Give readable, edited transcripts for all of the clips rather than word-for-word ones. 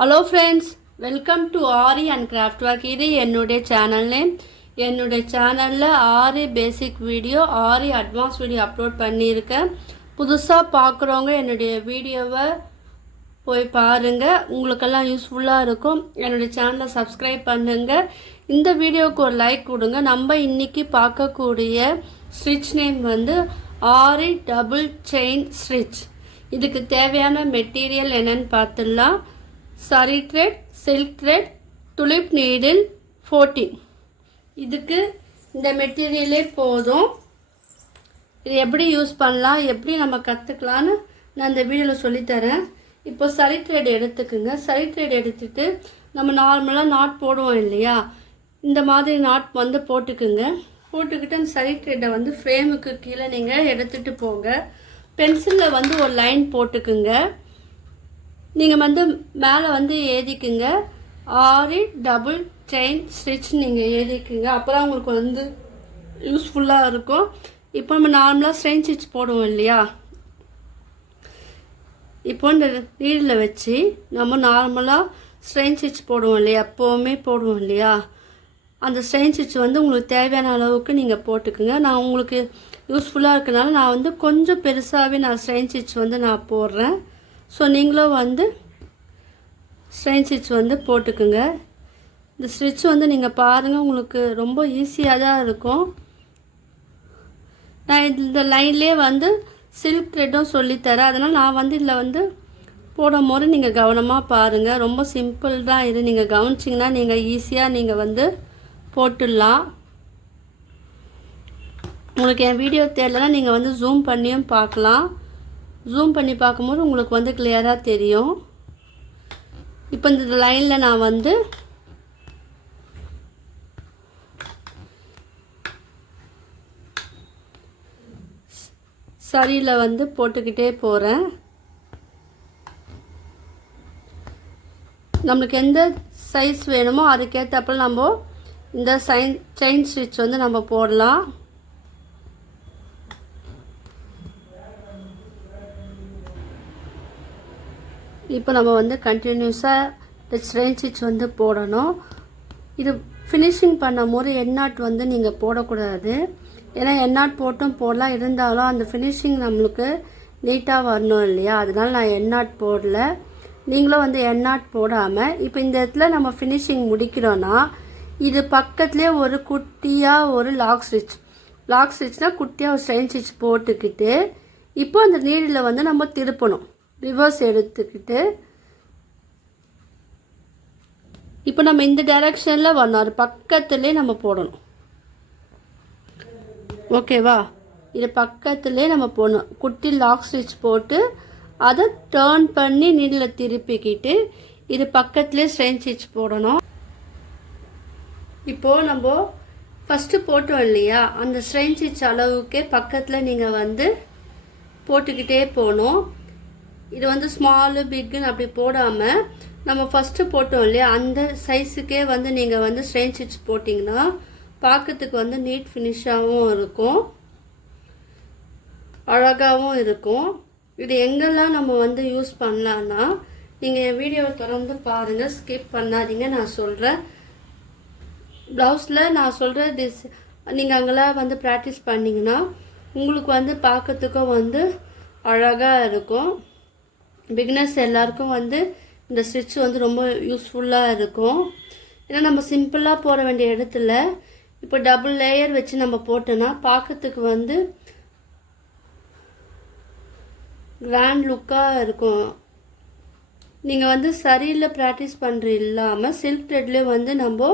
Hello friends, welcome to aari and craft work. இது என்னுடைய channel name. என்னுடைய சேனலில் ஆரி பேசிக் வீடியோ, ஆரி அட்வான்ஸ் வீடியோ அப்லோட் பண்ணியிருக்கேன். புதுசாக பார்க்குறவங்க என்னுடைய வீடியோவை போய் பாருங்கள், உங்களுக்கெல்லாம் யூஸ்ஃபுல்லாக இருக்கும். என்னுடைய சேனலை சப்ஸ்கிரைப் பண்ணுங்கள். இந்த வீடியோவுக்கு ஒரு லைக் கொடுங்க. நம்ம இன்றைக்கி பார்க்கக்கூடிய ஸ்டிச் நேம் வந்து ஆரி டபுள் செயின் ஸ்டிச். இதுக்கு தேவையான மெட்டீரியல் என்னென்னு பார்த்துடலாம். சரி thread, silk thread, Tulip needle 14. இதுக்கு இந்த மெட்டீரியலே போதும். இது எப்படி யூஸ் பண்ணலாம், எப்படி நம்ம கற்றுக்கலான்னு நான் இந்த வீடியோவில் சொல்லித்தரேன். இப்போ சரி த்ரெட் எடுத்துக்குங்க. சரி த்ரெட் எடுத்துகிட்டு நம்ம நார்மலாக நாட் போடுவோம் இல்லையா, இந்த மாதிரி நாட் வந்து போட்டுக்குங்க. போட்டுக்கிட்டு அந்த சரி த்ரெட்டை வந்து ஃப்ரேமுக்கு கீழே நீங்கள் எடுத்துகிட்டு போங்க. பென்சிலில் வந்து ஒரு லைன் போட்டுக்குங்க. நீங்கள் வந்து மேலே வந்து எழுதிக்குங்க ஆரி டபுள் செயின் ஸ்டிச் நீங்கள் எழுதிக்குங்க. அப்புறம் உங்களுக்கு வந்து யூஸ்ஃபுல்லாக இருக்கும். இப்போ நம்ம நார்மலாக ஸ்ட்ரெயின் ஸ்டிச் போடுவோம் இல்லையா, இப்போ இந்த நீடில் வச்சு நம்ம நார்மலாக ஸ்ட்ரெயின் ஸ்டிச் போடுவோம் இல்லையா, எப்போவுமே போடுவோம் இல்லையா, அந்த ஸ்ட்ரெயின் ஸ்டிச் வந்து உங்களுக்கு தேவையான அளவுக்கு நீங்கள் போட்டுக்குங்க. நான் உங்களுக்கு யூஸ்ஃபுல்லாக இருக்கனால நான் வந்து கொஞ்சம் பெருசாகவே நான் ஸ்ட்ரெயின் ஸ்டிச் வந்து நான் போடுறேன். ஸோ நீங்களும் வந்து ஸ்ட்ரெயின் ஸ்டிச் வந்து போட்டுக்குங்க. இந்த ஸ்டிச் வந்து நீங்கள் பாருங்கள், உங்களுக்கு ரொம்ப ஈஸியாக தான் இருக்கும். நான் இந்த லைன்லேயே வந்து சில்க் த்ரெட்டும் சொல்லித்தரேன். அதனால் நான் வந்து இதில் வந்து போடும் போது நீங்கள் கவனமாக பாருங்கள். ரொம்ப சிம்பிள் தான் இது. நீங்கள் கவனிச்சிங்கன்னா நீங்கள் ஈஸியாக நீங்கள் வந்து போட்டுடலாம். உங்களுக்கு என் வீடியோ தெரியலனா நீங்கள் வந்து ஜூம் பண்ணியும் பார்க்கலாம். ஜூம் பண்ணி பார்க்கும்போது உங்களுக்கு வந்து கிளியராக தெரியும். இப்போ இந்த லைனில் நான் வந்து சரியில் வந்து போட்டுக்கிட்டே போகிறேன். நம்மளுக்கு எந்த சைஸ் வேணுமோ அதுக்கேற்றப்பல நம்ம இந்த செயின் ஸ்டிச் வந்து நம்ம போடலாம். இப்போ நம்ம வந்து கண்டினியூஸாக இந்த ஸ்ட்ரெயின் ஸ்டிச் வந்து போடணும். இது ஃபினிஷிங் பண்ணும் போது எண்ணாட் வந்து நீங்கள் போடக்கூடாது. ஏன்னா எண்ணாட் போட்டும் போடலாம், இருந்தாலும் அந்த ஃபினிஷிங் நம்மளுக்கு நீட்டாக வரணும் இல்லையா, அதனால நான் எண்ணாட் போடல. நீங்களும் வந்து எண்ணாட் போடாமல் இப்போ இந்த இடத்துல நம்ம ஃபினிஷிங் முடிக்கிறோன்னா இது பக்கத்துலேயே ஒரு குட்டியாக ஒரு லாக் ஸ்டிச்னால் குட்டியாக ஒரு ஸ்ட்ரெயின் ஸ்டிச் போட்டுக்கிட்டு இப்போ அந்த நீடில் வந்து நம்ம திருப்பணும். ரிவர்ஸ் எடுத்துக்கிட்டு இப்போ நம்ம இந்த டைரக்ஷனில் வரணும், அது பக்கத்துலேயே நம்ம போடணும். ஓகேவா, இது பக்கத்துலேயே நம்ம போடணும். குட்டி லாக் ஸ்டிச் போட்டு அதை டேர்ன் பண்ணி நீடில் திருப்பிக்கிட்டு இது பக்கத்துலேயே ஸ்ட்ரெயின் ஸ்டிச் போடணும். இப்போது நம்ம ஃபஸ்ட்டு போட்டோம் இல்லையா, அந்த ஸ்ட்ரெயின் ஸ்டிச் அளவுக்கே பக்கத்தில் நீங்கள் வந்து போட்டுக்கிட்டே போகணும். இது வந்து ஸ்மாலு பிக்குன்னு அப்படி போடாமல் நம்ம ஃபஸ்ட்டு போட்டோம் இல்லையா, அந்த சைஸுக்கே வந்து நீங்கள் வந்து ஸ்ட்ரெயின் ஸ்டிச் போட்டிங்கன்னா பார்க்கறதுக்கு வந்து நீட் ஃபினிஷாகவும் இருக்கும், அழகாகவும் இருக்கும். இது எங்கெல்லாம் நம்ம வந்து யூஸ் பண்ணலான்னா நீங்கள் என் வீடியோவை தொடர்ந்து பாருங்கள், ஸ்கிப் பண்ணாதீங்க. நான் சொல்கிறேன் ப்ளவுஸில் நான் சொல்கிற நீங்கள் அங்கெல்லாம் வந்து ப்ராக்டிஸ் பண்ணிங்கன்னா உங்களுக்கு வந்து பார்க்கறதுக்கும் வந்து அழகாக இருக்கும். பிகினர்ஸ் எல்லாருக்கும் வந்து இந்த ஸ்டிச் வந்து ரொம்ப யூஸ்ஃபுல்லாக இருக்கும். ஏன்னா நம்ம சிம்பிளாக போட வேண்டிய இடத்துல இப்போ டபுள் லேயர் வச்சு நம்ம போட்டோன்னா பார்க்கறதுக்கு வந்து கிராண்ட் லுக்காக இருக்கும். நீங்கள் வந்து சரியில் ப்ராக்டிஸ் பண்ணுற இல்லாமல் சில்க் த்ரெட்லேயும் வந்து நம்ம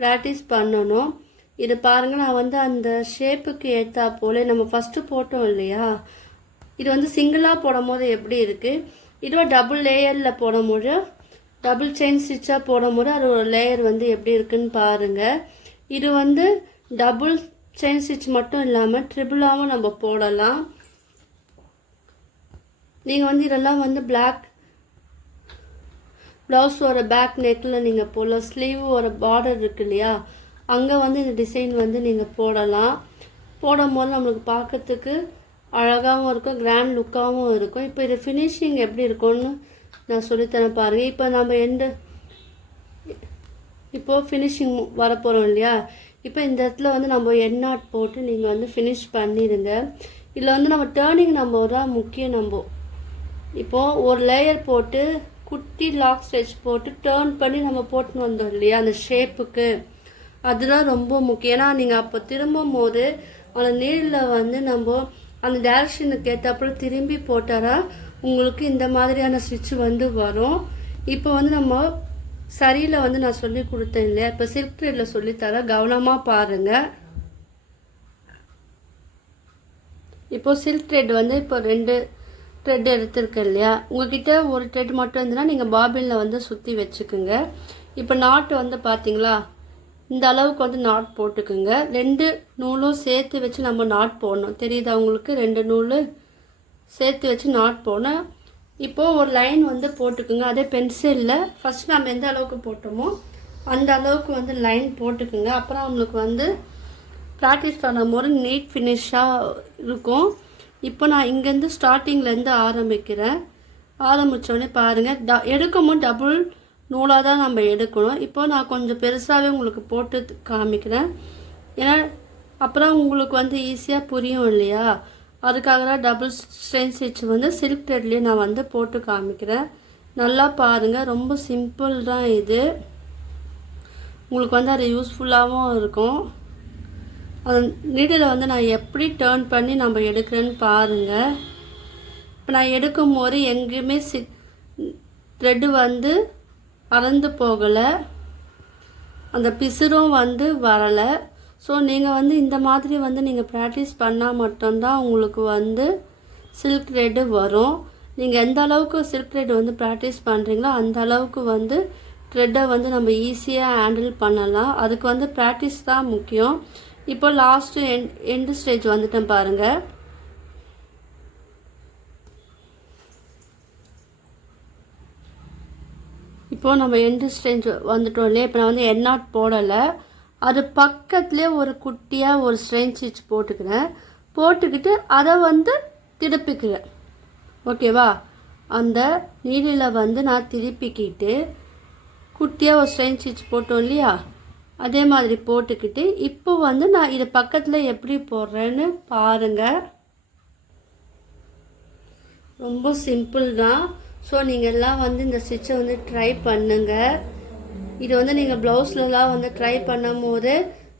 ப்ராக்டிஸ் பண்ணணும். இது பாருங்கள், நான் வந்து அந்த ஷேப்புக்கு ஏற்றா போல் நம்ம ஃபஸ்ட்டு போட்டோம் இல்லையா, இது வந்து சிங்கிளாக போடும் போது எப்படி இருக்குது, இதுவே டபுள் லேயரில் போடும்போது டபுள் செயின் ஸ்டிச்சாக போடும்போது அது ஒரு லேயர் வந்து எப்படி இருக்குன்னு பாருங்கள். இது வந்து டபுள் செயின் ஸ்டிச் மட்டும் இல்லாமல் ட்ரிபிளாகவும் நம்ம போடலாம். நீங்கள் வந்து இதெல்லாம் வந்து பிளாக் ப்ளவுஸ் ஒரு பேக் நெக்கில் நீங்கள் போடலாம். ஸ்லீவ் ஒரு பார்டர் இருக்கு இல்லையா, அங்கே வந்து இந்த டிசைன் வந்து நீங்கள் போடலாம். போடும்போது நம்மளுக்கு பார்க்கறதுக்கு அழகாகவும் இருக்கும், கிராண்ட் லுக்காகவும் இருக்கும். இப்போ இது ஃபினிஷிங் எப்படி இருக்கும்னு நான் சொல்லித்தரேன் பாருங்கள். இப்போ நம்ம இப்போது ஃபினிஷிங் வரப்போகிறோம் இல்லையா? இப்போ இந்த இடத்துல வந்து நம்ம எண்ட் நாட் போட்டு நீங்கள் வந்து ஃபினிஷ் பண்ணிடுங்க. இதில் வந்து நம்ம டேர்னிங் நம்ம தான் முக்கியம். நம்ம இப்போது ஒரு லேயர் போட்டு குட்டி லாக் ஸ்டிச் போட்டு டேர்ன் பண்ணி நம்ம போட்டுன்னு வந்தோம் இல்லையா அந்த ஷேப்புக்கு, அதுதான் ரொம்ப முக்கியம். ஏன்னா நீங்கள் அப்போ திரும்பும் போது அந்த நீடில் வந்து நம்ம அந்த டேரக்ஷனுக்கு ஏற்றப்போ திரும்பி போட்டாரா உங்களுக்கு இந்த மாதிரியான ஸ்டிச் வந்து வரும். இப்போ வந்து நம்ம சரியில் வந்து நான் சொல்லி கொடுத்தேன் இல்லையா? இப்போ சில்க் த்ரெட்டில் சொல்லித்தரேன், கவனமாக பாருங்கள். இப்போ சில்க் த்ரெட் வந்து இப்போ 2 த்ரெட் எடுத்துருக்கேன் இல்லையா? உங்ககிட்ட ஒரு த்ரெட் மட்டும் இருந்ததுன்னா நீங்கள் பாபினில் வந்து சுற்றி வச்சுக்குங்க. இப்போ நாட்டு வந்து பார்த்தீங்களா, இந்த அளவுக்கு வந்து நாட் போட்டுக்குங்க. 2 நூலும் சேர்த்து வச்சு நம்ம நாட் போடணும். தெரியுதா உங்களுக்கு? 2 நூல் சேர்த்து வச்சு நாட் போடணும். இப்போது ஒரு லைன் வந்து போட்டுக்குங்க. அதே பென்சிலில் ஃபஸ்ட் நம்ம எந்த அளவுக்கு போட்டோமோ அந்த அளவுக்கு வந்து லைன் போட்டுக்குங்க. அப்புறம் அவங்களுக்கு வந்து ப்ராக்டிஸ் பண்ணும்போது நீட் ஃபினிஷாக இருக்கும். இப்போ நான் இங்கேருந்து ஸ்டார்டிங்லேருந்து ஆரம்பிக்கிறேன். ஆரம்பித்தோடனே பாருங்கள், எடுக்கும்போது டபுள் நூலாக தான் நம்ம எடுக்கணும். இப்போ நான் கொஞ்சம் பெருசாகவே உங்களுக்கு போட்டு காமிக்கிறேன். ஏன்னா அப்புறம் உங்களுக்கு வந்து ஈஸியாக புரியும் இல்லையா? அதுக்காக தான் டபுள் ஸ்ட்ரெயின் ஸ்டிச் வந்து சில்க் த்ரெட்லேயே நான் வந்து போட்டு காமிக்கிறேன். நல்லா பாருங்கள், ரொம்ப சிம்பிள் தான் இது. உங்களுக்கு வந்து அது யூஸ்ஃபுல்லாகவும் இருக்கும். அந்த நீடில் வந்து நான் எப்படி டேர்ன் பண்ணி நம்ம எடுக்கிறேன்னு பாருங்கள். இப்போ நான் எடுக்கும் போது எங்கேயுமே த்ரெட்டு வந்து அறந்து போகலை, அந்த பிசுரும் வந்து வரலை. ஸோ நீங்கள் வந்து இந்த மாதிரி வந்து நீங்கள் ப்ராக்டிஸ் பண்ணால் மட்டும்தான் உங்களுக்கு வந்து சில்க் த்ரெட்டு வரும். நீங்கள் எந்த அளவுக்கு சில்க் த்ரெட் வந்து ப்ராக்டிஸ் பண்ணுறீங்களோ அந்த அளவுக்கு வந்து த்ரெட்டை வந்து நம்ம ஈஸியாக ஹேண்டில் பண்ணலாம். அதுக்கு வந்து ப்ராக்டிஸ் தான் முக்கியம். இப்போ லாஸ்ட்டு எண்டு ஸ்டேஜ் வந்துட்டேன் பாருங்கள். இப்போது நம்ம எண்டு ஸ்டேஜ் வந்துட்டோம் இல்லையா? இப்போ நான் வந்து எண்ட் நாட் போடலை, அது பக்கத்துலேயே ஒரு குட்டியாக ஒரு ஸ்ட்ரெயின் ஸ்டிச் போட்டுக்கிறேன். போட்டுக்கிட்டு அதை வந்து திருப்பிக்கிறேன். ஓகேவா? அந்த நீடில் வந்து நான் திருப்பிக்கிட்டு குட்டியாக ஒரு ஸ்ட்ரெயின் ஸ்டிச் போட்டோம் இல்லையா? அதே மாதிரி போட்டுக்கிட்டு இப்போ வந்து நான் இது பக்கத்தில் எப்படி போடுறேன்னு பாருங்கள். ரொம்ப சிம்பிள் தான். ஸோ நீங்கள் எல்லாம் வந்து இந்த ஸ்டிச்சை வந்து ட்ரை பண்ணுங்கள். இது வந்து நீங்கள் ப்ளவுஸ்லலாம் வந்து ட்ரை பண்ணும் போது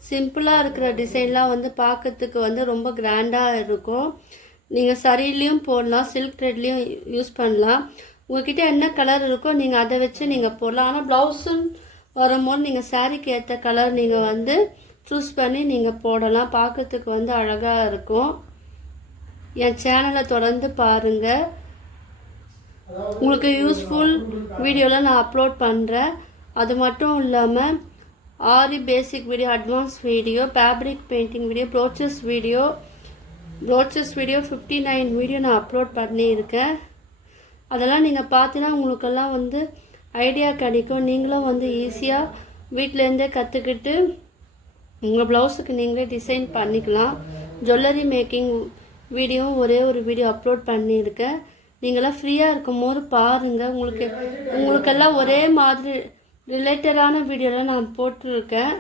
சிம்பிளாக இருக்கிற டிசைன்லாம் வந்து பார்க்கறதுக்கு வந்து ரொம்ப கிராண்டாக இருக்கும். நீங்கள் சரிலையும் போடலாம், சில்க் த்ரெட்லேயும் யூஸ் பண்ணலாம். உங்கள்கிட்ட என்ன கலர் இருக்கோ நீங்கள் அதை வச்சு நீங்கள் போடலாம். ஆனால் ப்ளவுஸுன்னு வரும்போது நீங்கள் சாரீக்கு ஏற்ற கலர் நீங்கள் வந்து சூஸ் பண்ணி நீங்கள் போடலாம். பார்க்கறதுக்கு வந்து அழகாக இருக்கும். என் சேனலை தொடர்ந்து பாருங்கள். உங்களுக்கு யூஸ்ஃபுல் வீடியோலாம் நான் அப்லோட் பண்ணுறேன். அது மட்டும் இல்லாமல் aari basic video, advance video, fabric painting video, brooches video 59 video நான் அப்லோட் பண்ணியிருக்கேன். அதெல்லாம் நீங்கள் பார்த்தீங்கன்னா உங்களுக்கெல்லாம் வந்து ஐடியா கிடைக்கும். நீங்களும் வந்து ஈஸியாக வீட்டிலேருந்தே கற்றுக்கிட்டு உங்கள் ப்ளவுஸுக்கு நீங்களே டிசைன் பண்ணிக்கலாம். ஜுவல்லரி மேக்கிங் வீடியோவும் ஒரே ஒரு வீடியோ அப்லோட் பண்ணியிருக்கேன். நீங்களாம் ஃப்ரீயாக இருக்கும் போது பாருங்கள். உங்களுக்கெல்லாம் ஒரே மாதிரி ரிலேட்டடான வீடியோலாம் நான் போட்டிருக்கேன்.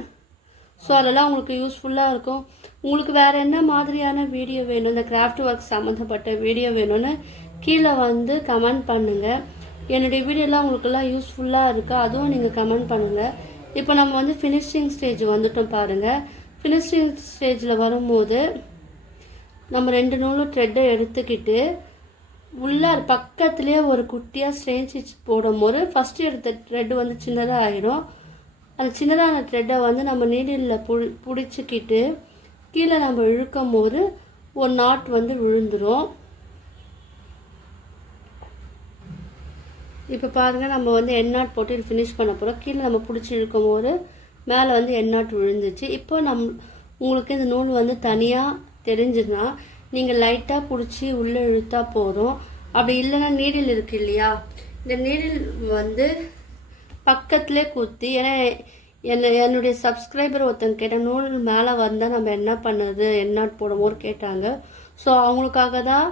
ஸோ அதெல்லாம் உங்களுக்கு யூஸ்ஃபுல்லாக இருக்கும். உங்களுக்கு வேறு என்ன மாதிரியான வீடியோ வேணும், இந்த கிராஃப்ட் ஒர்க் சம்மந்தப்பட்ட வீடியோ வேணும்னு கீழே வந்து கமெண்ட் பண்ணுங்கள். என்னுடைய வீடியோலாம் உங்களுக்கெல்லாம் யூஸ்ஃபுல்லாக இருக்கா, அதுவும் நீங்கள் கமெண்ட் பண்ணுங்கள். இப்போ நம்ம வந்து ஃபினிஷிங் ஸ்டேஜ் வந்துட்டோம் பாருங்கள். ஃபினிஷிங் ஸ்டேஜில் வரும்போது நம்ம 2 நூலும் த்ரெட்டை எடுத்துக்கிட்டு உள்ள பக்கத்துலேயே ஒரு குட்டியாக ஸ்ட்ரெயின் ஸ்டிச் போடும்போது ஃபஸ்ட்டு எடுத்த த்ரெட்டு வந்து சின்னதாக ஆகிடும். அந்த சின்னதான த்ரெட்டை வந்து நம்ம நீடிலில் பிடிச்சிக்கிட்டு கீழே நம்ம இழுக்கும் போது ஒரு நாட் வந்து விழுந்துடும். இப்போ பாருங்கள், நம்ம வந்து எண்ட் நாட் போட்டு இது ஃபினிஷ் பண்ண போகிறோம். கீழே நம்ம பிடிச்சி இழுக்கும் போது மேலே வந்து எண்ட் நாட் விழுந்துச்சு. இப்போ உங்களுக்கு இந்த நூல் வந்து தனியாக தெரிஞ்சுதுன்னா நீங்கள் லைட்டாக பிடிச்சி உள்ளே இழுத்தா போதும். அப்படி இல்லைன்னா நீடில் இருக்குது இல்லையா, இந்த நீடில் வந்து பக்கத்துலேயே குத்தி, ஏன்னா என்னுடைய சப்ஸ்கிரைபர் ஒருத்தங்க கேட்டால் நூல் மேலே வந்தால் நம்ம என்ன பண்ணுறது, எண்ட் நாட் போடும்போது கேட்டாங்க. ஸோ அவங்களுக்காக தான்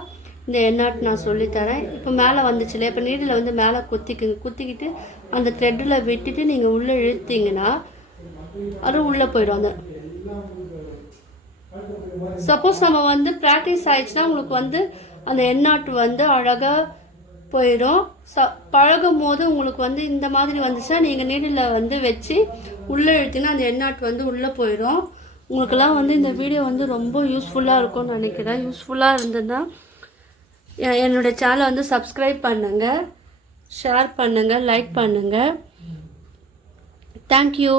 இந்த எண்ணாட் நான் சொல்லித்தரேன். இப்போ மேலே வந்துச்சுல, இப்போ நீடில் வந்து மேலே குத்திக்கிட்டு அந்த த்ரெட்டில் விட்டுட்டு நீங்கள் உள்ளே இழுத்தீங்கன்னா அது உள்ளே போயிடும். அந்த சப்போஸ் நம்ம வந்து ப்ராக்டிஸ் ஆயிடுச்சுன்னா உங்களுக்கு வந்து அந்த எண்ணாட்டு வந்து அழகாக போயிடும். பழகும் போது உங்களுக்கு வந்து இந்த மாதிரி வந்துச்சுன்னா நீங்கள் நீடில் வந்து வச்சு உள்ளே இழுத்தீங்கன்னா அந்த எண்ணாட்டு வந்து உள்ளே போயிடும். உங்களுக்கெல்லாம் வந்து இந்த வீடியோ வந்து ரொம்ப யூஸ்ஃபுல்லாக இருக்கும்னு நினைக்கிறேன். யூஸ்ஃபுல்லாக இருந்ததுன்னா என்னுடைய சேனலை வந்து சப்ஸ்கிரைப் பண்ணுங்கள், ஷேர் பண்ணுங்கள், லைக் பண்ணுங்கள். தேங்க்யூ.